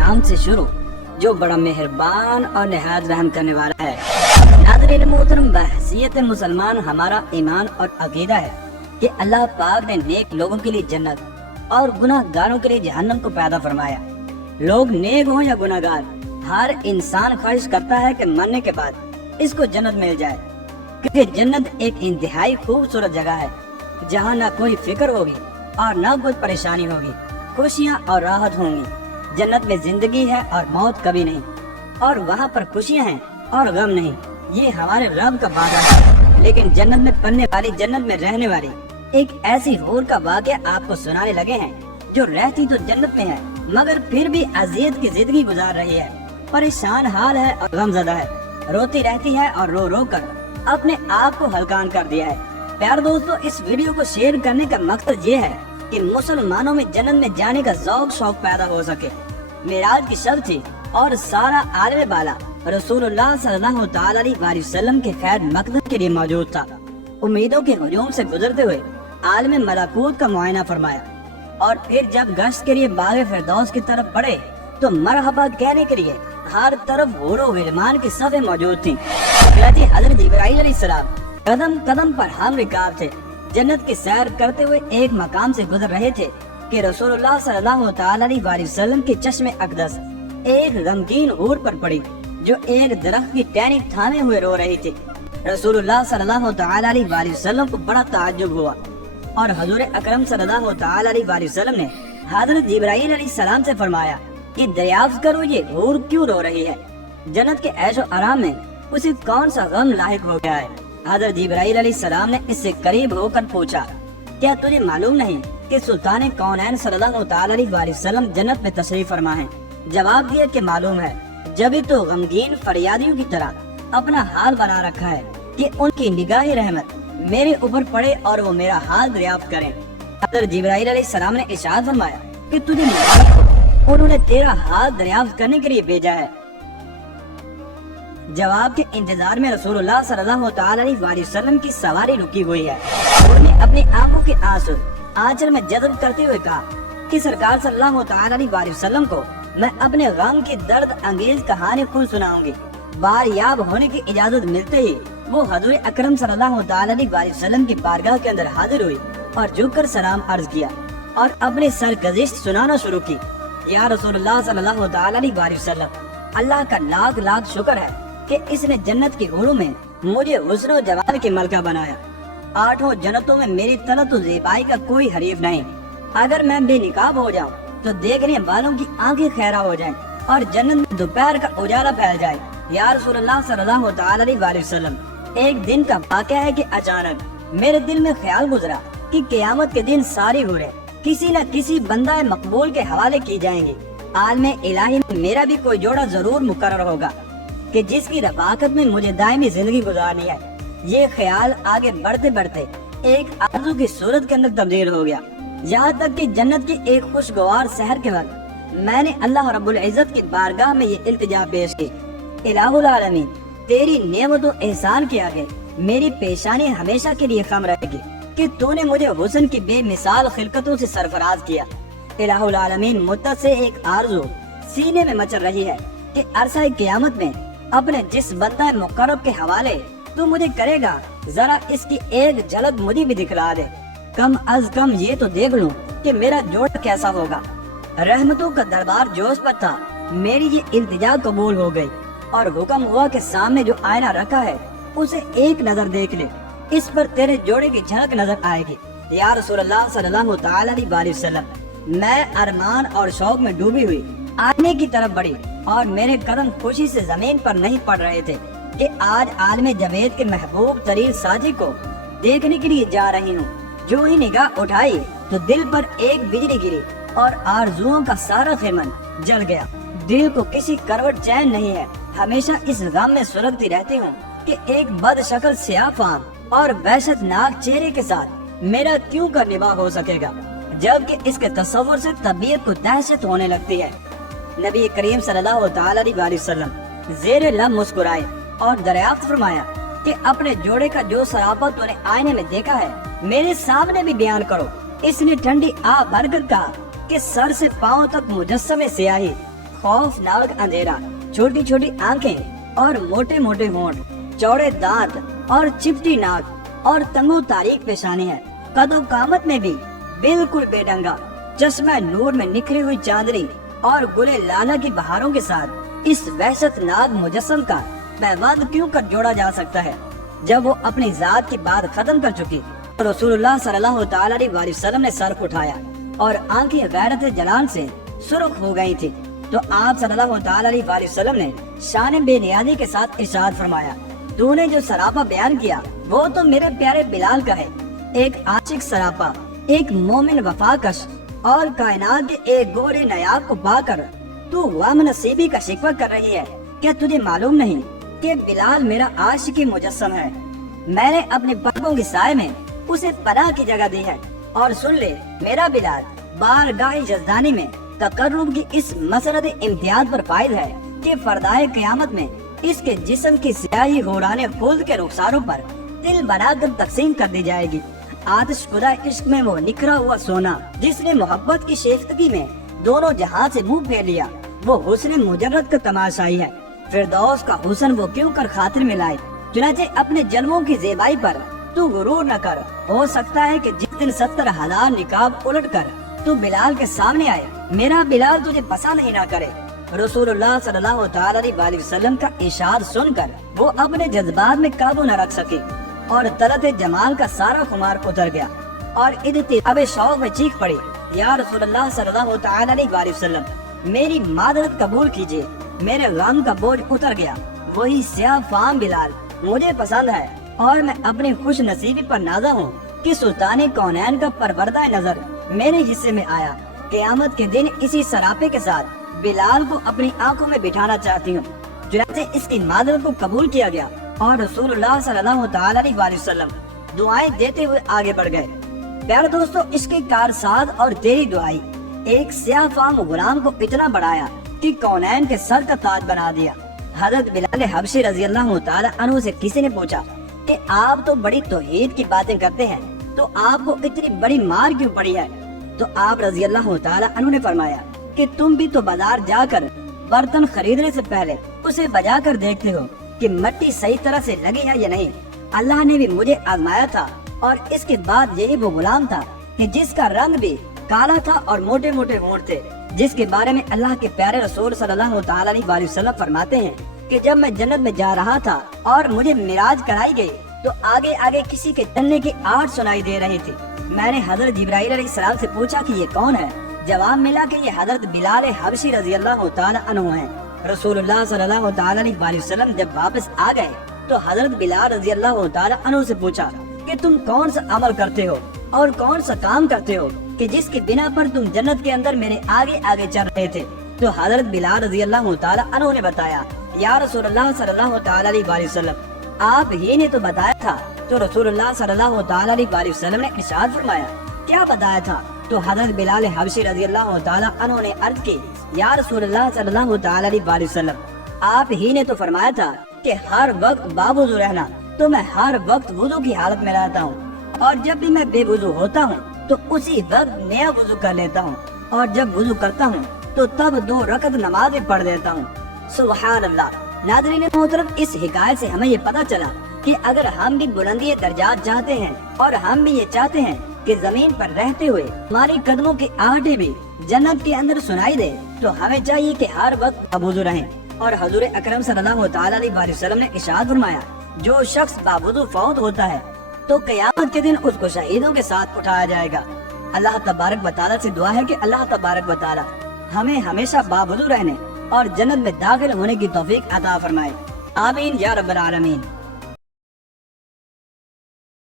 नाम से शुरू जो बड़ा मेहरबान और नहायत रहम करने वाला है। नाज़रीन मोहतरम, बहैसियत मुसलमान हमारा ईमान और अकीदा है कि अल्लाह पाक ने नेक लोगों के लिए जन्नत और गुनाहगारों के लिए जहन्नम को पैदा फरमाया। लोग नेक हो या गुनाहगार, हर इंसान ख्वाहिश करता है कि मरने के बाद इसको जन्नत मिल जाए, क्योंकि जन्नत एक इंतहाई खूबसूरत जगह है जहाँ ना कोई फिक्र होगी और ना कोई परेशानी होगी, खुशियाँ और राहत होंगी। जन्नत में जिंदगी है और मौत कभी नहीं, और वहाँ पर खुशियाँ हैं और गम नहीं। ये हमारे रब का वादा है। लेकिन जन्नत में पढ़ने वाली, जन्नत में रहने वाली एक ऐसी हूर का वाक़या आपको सुनाने लगे हैं जो रहती तो जन्नत में है मगर फिर भी अज़ियत की जिंदगी गुजार रही है, परेशान हाल है और गमज़दा है, रोती रहती है और रो रो कर अपने आप को हलकान कर दिया है। प्यार दोस्तों, इस वीडियो को शेयर करने का मकसद ये है कि मुसलमानों में जन्नत में जाने का ज़ौक़ शौक पैदा हो सके। मेराज की शब थी और सारा आलम बाला रसूलुल्लाह सल्लल्लाहु अलैहि वसल्लम के खैर मकदम के लिए मौजूद था। उम्मीदों के हुजूम से गुजरते हुए आलम मलाकूत का मुआयना फरमाया और फिर जब गश्त के लिए बाग़ फिरदौस की तरफ बढ़े तो मरहबा कहने के लिए हर तरफ हूर व गिलमान की सफ़ें मौजूद थी। हज़रत जिब्राईल अलैहिस्सलाम कदम कदम पर हम रिकाब थे। जन्नत की सैर करते हुए एक मकाम से गुजर रहे थे कि रसूलुल्लाह सल्लल्लाहु अलैहि वसल्लम की चश्मे अक़दस एक गमगीन हूर पर पड़ी जो एक दरख्त की टहनी थामे हुए रो रही थी। रसूलुल्लाह सल्लल्लाहु अलैहि वसल्लम को बड़ा ताज्जुब हुआ और हुज़ूर अकरम सल्लल्लाहु अलैहि वसल्लम ने हज़रत जिब्राईल अलैहिस्सलाम से फरमाया कि दरियाफ्त करो ये हूर क्यों रो रही है, जन्नत के ऐशो आराम में उसे कौन सा गम लाहिक हो गया है। हज़रत जिब्राईल अलैहिस्सलाम ने इससे करीब होकर पूछा, क्या तुझे मालूम नहीं कि सुल्तान कौनैन सल्लल्लाहु अलैहि वसल्लम जन्नत में तशरीफ फरमा है? जवाब दिया कि मालूम है। जब तो गमगीन फरियादियों की तरह अपना हाल बना रखा है कि उनकी निगाह रहमत मेरे ऊपर पड़े और वो मेरा हाल दरियाफ्त करें। हज़रत जिब्राईल अलैहिस्सलाम ने इरशाद फरमाया कि तुझे मुबारक हो, उन्होंने तेरा हाल दरियाफ्त करने के लिए भेजा है। जवाब के इंतजार में रसूलुल्लाह सल्लल्लाहु अलैहि वसल्लम की सवारी रुकी हुई है। उन्होंने अपनी आंखों के आंसू आंचल में जज़्ब करते हुए कहा कि सरकार सल्लल्लाहु अलैहि वसल्लम को मैं अपने गम की दर्द अंगेज कहानी खुद सुनाऊंगी। बारयाब होने की इजाजत मिलते ही वो हज़ूर अकरम सल्लल्लाहु अलैहि वसल्लम की बारगाह के अंदर हाजिर हुई और झुककर सलाम अर्ज किया और अपने सरगुज़िश्त सुनाना शुरू की। या रसूलुल्लाह सल्लल्लाहु अलैहि वसल्लम, अल्लाह का लाख लाख शुक्र है कि इसने जन्नत की हूरों में मुझे हुस्न और जमाल की मलका बनाया। आठों जन्नतों में मेरी तरह तो ज़ेबाई का कोई हरीफ नहीं। अगर मैं बेनिकाब हो जाऊं तो देखने वालों की आंखें खैरा हो जाएं और जन्नत में दोपहर का उजाला फैल जाए। या रसूलुल्लाह सल्लल्लाहु अलैहि वसल्लम, एक दिन का वाक़या है कि अचानक मेरे दिल में ख्याल गुजरा कि क़यामत के दिन सारी हूरें किसी न किसी बंदा मकबूल के हवाले की जाएंगी। आलमे इलाही में मेरा भी कोई जोड़ा जरूर मुकर्रर होगा कि जिसकी रफ़ाकत में मुझे दायमी जिंदगी गुजारनी है। ये ख्याल आगे बढ़ते बढ़ते एक आरज़ू की सूरत के अंदर तब्दील हो गया, यहाँ तक कि जन्नत की एक खुशगवार सहर के वक्त मैंने अल्लाह रब्बुल इज़्ज़त की बारगाह में ये इल्तिजा पेश की, इलाहुल आलमीन, तेरी नेमतों एहसान के आगे मेरी पेशानी हमेशा के लिए खम रहेगी कि तूने मुझे हुस्न की बेमिसाल खिलकतों से सरफराज किया। इलाहुल आलमीन, मुद्दत से एक आरज़ू सीने में मचल रही है कि अरसा क़यामत में अपने जिस बंदा मुकर्रब के हवाले तू मुझे करेगा, जरा इसकी एक झलक मुझे भी दिखला दे। कम अज कम ये तो देख लूं कि मेरा जोड़ा कैसा होगा। रहमतों का दरबार जोश पर था। मेरी ये इल्तिजा कबूल हो गई और हुक्म हुआ कि सामने जो आईना रखा है उसे एक नजर देख ले, इस पर तेरे जोड़े की झलक नजर आएगी। या रसूलुल्लाह सल्लल्लाहु अलैहि वसल्लम, मैं अरमान और शौक में डूबी हुई आने की तरफ बढ़ी और मेरे कदम खुशी से जमीन पर नहीं पड़ रहे थे कि आज आलमे जवेद के महबूब तरीन साथी को देखने के लिए जा रही हूँ। जो ही निगाह उठाई तो दिल पर एक बिजली गिरी और आरजुओं का सारा खेमन जल गया। दिल को किसी करवट चैन नहीं है। हमेशा इस गम में सुलगती रहती हूँ कि एक बदशक्ल सियाफाम और वहशतनाक चेहरे के साथ मेरा क्यों का निभाव हो सकेगा, जबकि इसके तस्वुर से तबीयत को दहशत होने लगती है। नबी करीम सल्लल्लाहु अलैहि वसल्लम ज़ेरे लब मुस्कुराए और दरियाफ्त फरमाया कि अपने जोड़े का जो सरापा तूने आईने में देखा है मेरे सामने भी बयान करो। इसने ठंडी आ भरकर कहा कि सर से पांव तक मुजस्समे स्याही, खौफनाक अंधेरा, छोटी छोटी आंखें और मोटे मोटे होंठ, चौड़े दांत और चिपटी नाक और तंगो तारीख पेशानी है। कदो कामत में भी बिल्कुल बेढंगा, चश्मा नूर में निखरी हुई चांदनी और गुले लाला की बहारों के साथ इस वहशतनाक मुजस्सम का पैवाद क्यों कर जोड़ा जा सकता है। जब वो अपनी जात की बात खत्म कर चुकी तो रसूलुल्लाह सल्लल्लाहु तआला अलैहि वसल्लम ने सर उठाया और आंखें गैरत जलाल से सुर्ख हो गई थी। तो आप सल्लल्लाहु तआला अलैहि वसल्लम ने शान बेनियाजी के साथ इरशाद फरमाया, तूने जो सरापा बयान किया वो तो मेरे प्यारे बिलाल का है। एक आशिक सरापा, एक मोमिन वफाकश और कायनात के एक गोरे नायाब को पाकर तू गम नसीबी का शिकवा कर रही है। क्या तुझे मालूम नहीं कि बिलाल मेरा आशिकी मुजस्सम है। मैंने अपने पलकों की साए में उसे पनाह की जगह दी है। और सुन ले मेरा बिलाल बारगाह यज़दानी में तकर्रुब की इस मसरत इम्तियाज पर फायद है कि फरदाए क़यामत में इसके जिस्म की स्याही होराने खुल्द के रुखसारों पर दिल बनाकर तकसीम कर दी जाएगी। आतिश खुदा इश्क में वो निखरा हुआ सोना जिसने मोहब्बत की शेख्तगी में दोनों जहां से मुंह फेर लिया, वो हुस्न मुजर्रद का तमाशाई है। फिरदौस का हुस्न वो क्यों कर खातिर में लाए। चुनाचे अपने जन्मों की ज़ेबाई पर तू गुरूर न कर। हो सकता है कि जिस दिन 70,000 निकाब उलट कर तू बिलाल के सामने आए, मेरा बिलाल तुझे पसंद ही न करे। रसूलुल्लाह सल्लल्लाहु तआला अलैहि वसल्लम का इशाद सुनकर वो अपने जज्बात में काबू न रख सकी और तलत जमाल का सारा खुमार उतर गया और इत्तिहाब शौक में चीख पड़ी, या रसूलुल्लाह सल्लल्लाहु तआला अलैहि वसल्लम, मेरी मादरत कबूल कीजिए, मेरे गम का बोझ उतर गया। वही स्याह फाम बिलाल मुझे पसंद है और मैं अपनी खुश नसीबी पर नाज़ा हूँ कि सुल्तान कौनैन का परवरदा नजर मेरे हिस्से में आया। क़यामत के दिन इसी सरापे के साथ बिलाल को अपनी आंखों में बिठाना चाहती हूँ। चुनांचे इसकी मादरत को कबूल किया गया और रसूलुल्लाह सल्लल्लाहु तआला अलैहि वसल्लम दुआएं देते हुए आगे बढ़ गए। प्यारे दोस्तों, इसके कारसाद और तेरी दुआई एक स्याह फाम गुलाम को इतना बढ़ाया कि कौनैन के सर का ताज बना दिया। हजरत बिलाल हबशी रज़ियल्लाहु तआला अन्हु से किसी ने पूछा कि आप तो बड़ी तौहीद की बातें करते हैं, तो आपको इतनी बड़ी मार क्यों पड़ी है। तो आप रज़ियल्लाहु तआला अन्हु ने फरमाया कि तुम भी तो बाजार जाकर बर्तन खरीदने से पहले उसे बजा कर देखते हो कि मिट्टी सही तरह से लगी है या नहीं। अल्लाह ने भी मुझे आजमाया था और इसके बाद यही वो गुलाम था कि जिसका रंग भी काला था और मोटे मोटे होंठ थे, जिसके बारे में अल्लाह के प्यारे रसूल सल्लल्लाहु तआला अलैहि वसल्लम फरमाते हैं कि जब मैं जन्नत में जा रहा था और मुझे मिराज कराई गई तो आगे आगे किसी के चलने की आहट सुनाई दे रही थी। मैंने हजरत जिब्राइल अलैहिस्सलाम से पूछा कि ये कौन है। जवाब मिला कि ये हजरत बिलाल हबशी रज़ियल्लाहु तआला अन्हु हैं। रसूलुल्लाह सल्लल्लाहु तआला अलैहि वसल्लम जब वापस आ गए तो हजरत बिलाल रज़ियल्लाहु तआला अन्हु से पूछा कि तुम कौन सा अमल करते हो और कौन सा काम करते हो कि जिसके बिना पर तुम जन्नत के अंदर मेरे आगे आगे चल रहे थे। तो हजरत बिलाल रज़ियल्लाहु तआला अन्हु ने बताया, या रसूलुल्लाह सल्लल्लाहु तआला अलैहि वसल्लम, आप ही ने तो बताया था। तो रसूलुल्लाह सल्लल्लाहु तआला अलैहि वसल्लम ने इरशाद फरमाया, क्या बताया था। तो हजरत बिलाल हबशी रज़ियल्लाहु तआला अन्हु ने अर्ज की, या रसूलुल्लाह सल्लल्लाहु तआला अलैहि वसल्लम, आप ही ने तो फरमाया था कि हर वक्त बावुज़ू रहना। तो मैं हर वक्त वुज़ू की हालत में रहता हूँ और जब भी मैं बेवुज़ू होता हूँ तो उसी वक्त नया वुज़ू कर लेता हूँ और जब वुज़ू करता हूँ तो तब 2 रकत नमाज पढ़ देता हूँ। सुभान अल्लाह। नाज़रीन मोहतरम, इस हिकायत से हमें ये पता चला कि अगर हम भी बुलंदी दर्जात चाहते हैं और हम भी ये चाहते हैं कि जमीन पर रहते हुए हमारे कदमों की आहटें भी जन्नत के अंदर सुनाई दे, तो हमें चाहिए कि हर वक्त बावुज़ू रहें। और हजूर अकरम सल्लल्लाहु तआला अलैहि वसल्लम ने इरशाद फरमाया, जो शख्स बावुज़ू फौत होता है तो क़यामत के दिन उसको शहीदों के साथ उठाया जाएगा। अल्लाह तबारक व तआला से दुआ है कि अल्लाह तबारक व तआला हमें हमेशा बावुज़ू रहने और जन्नत में दाखिल होने की तौफीक अता फरमाए। आमीन या रब्बल आलमीन।